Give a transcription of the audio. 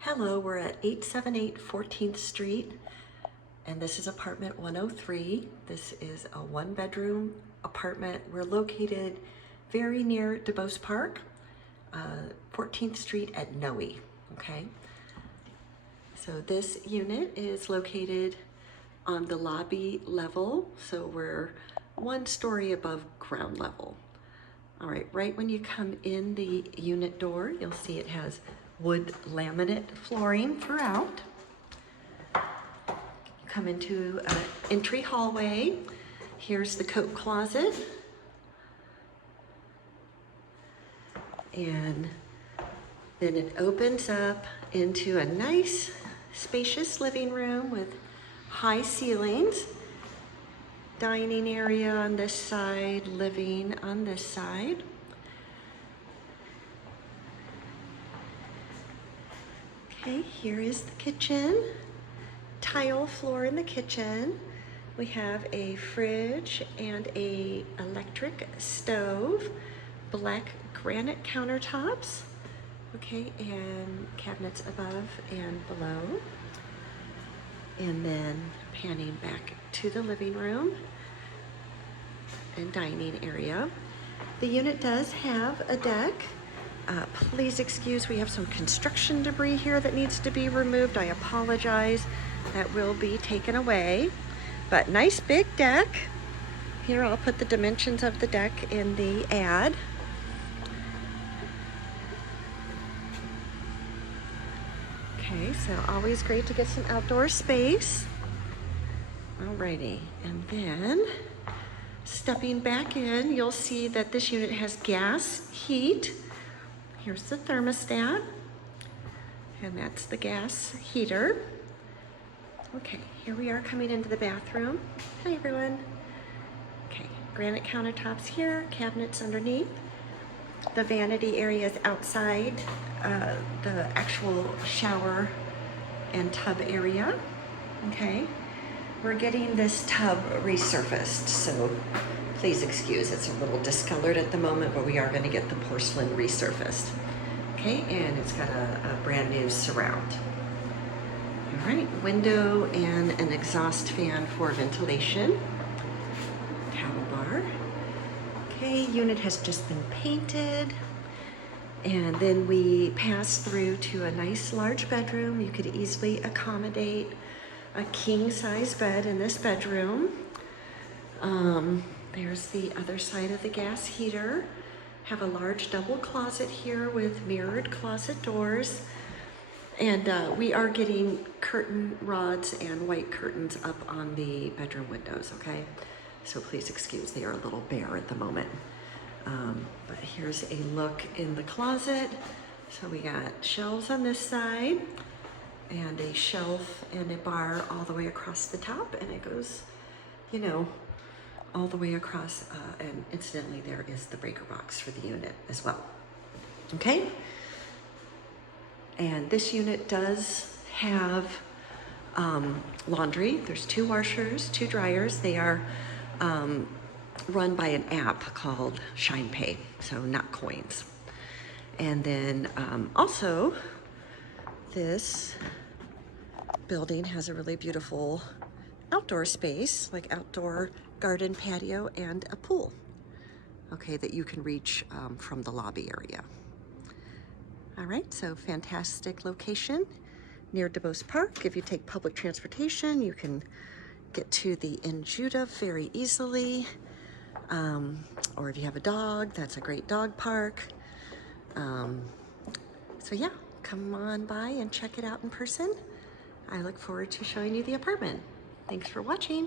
Hello, we're at 878 14th Street, and this is apartment 103. This is a one-bedroom apartment. We're located very near DuBose Park, 14th Street at Noe, okay? So this unit is located on the lobby level, so we're one story above ground level. All right, right when you come in the unit door, you'll see it has wood laminate flooring throughout. You come into an entry hallway. Here's the coat closet. And then it opens up into a nice, spacious living room with high ceilings. Dining area on this side, living on this side. Okay, here is the kitchen. Tile floor in the kitchen. We have a fridge and a electric stove, black granite countertops, okay, and cabinets above and below. And then panning back to the living room and dining area. The unit does have a deck. Please excuse, we have some construction debris here that needs to be removed. I apologize. That will be taken away. But nice big deck. Here, I'll put the dimensions of the deck in the ad. Okay, so always great to get some outdoor space. Alrighty, and then stepping back in, you'll see that this unit has gas heat. Here's the thermostat, and that's the gas heater. Okay, here we are coming into the bathroom. Hi everyone. Okay, granite countertops here, cabinets underneath. The vanity area is outside the actual shower and tub area. Okay, we're getting this tub resurfaced, so please excuse, it's a little discolored at the moment, but we are going to get the porcelain resurfaced. Okay, and it's got a brand new surround. All right, window and an exhaust fan for ventilation. Towel bar. Okay, unit has just been painted. And then we pass through to a nice large bedroom. You could easily accommodate a king-size bed in this bedroom. There's the other side of the gas heater. Have a large double closet here with mirrored closet doors. And we are getting curtain rods and white curtains up on the bedroom windows, okay? So please excuse, they are a little bare at the moment. But here's a look in the closet. So we got shelves on this side and a shelf and a bar all the way across the top, and it goes, you know, all the way across, and incidentally there is the breaker box for the unit as well. Okay? And this unit does have laundry. There's 2 washers, 2 dryers. They are run by an app called ShinePay, so not coins. And then also, this building has a really beautiful outdoor space, like outdoor garden patio and a pool, okay, that you can reach from the lobby area. All right, so fantastic location near DuBose Park. If you take public transportation, you can get to the Judah very easily. Or if you have a dog, that's a great dog park. So yeah, come on by and check it out in person. I look forward to showing you the apartment. Thanks for watching.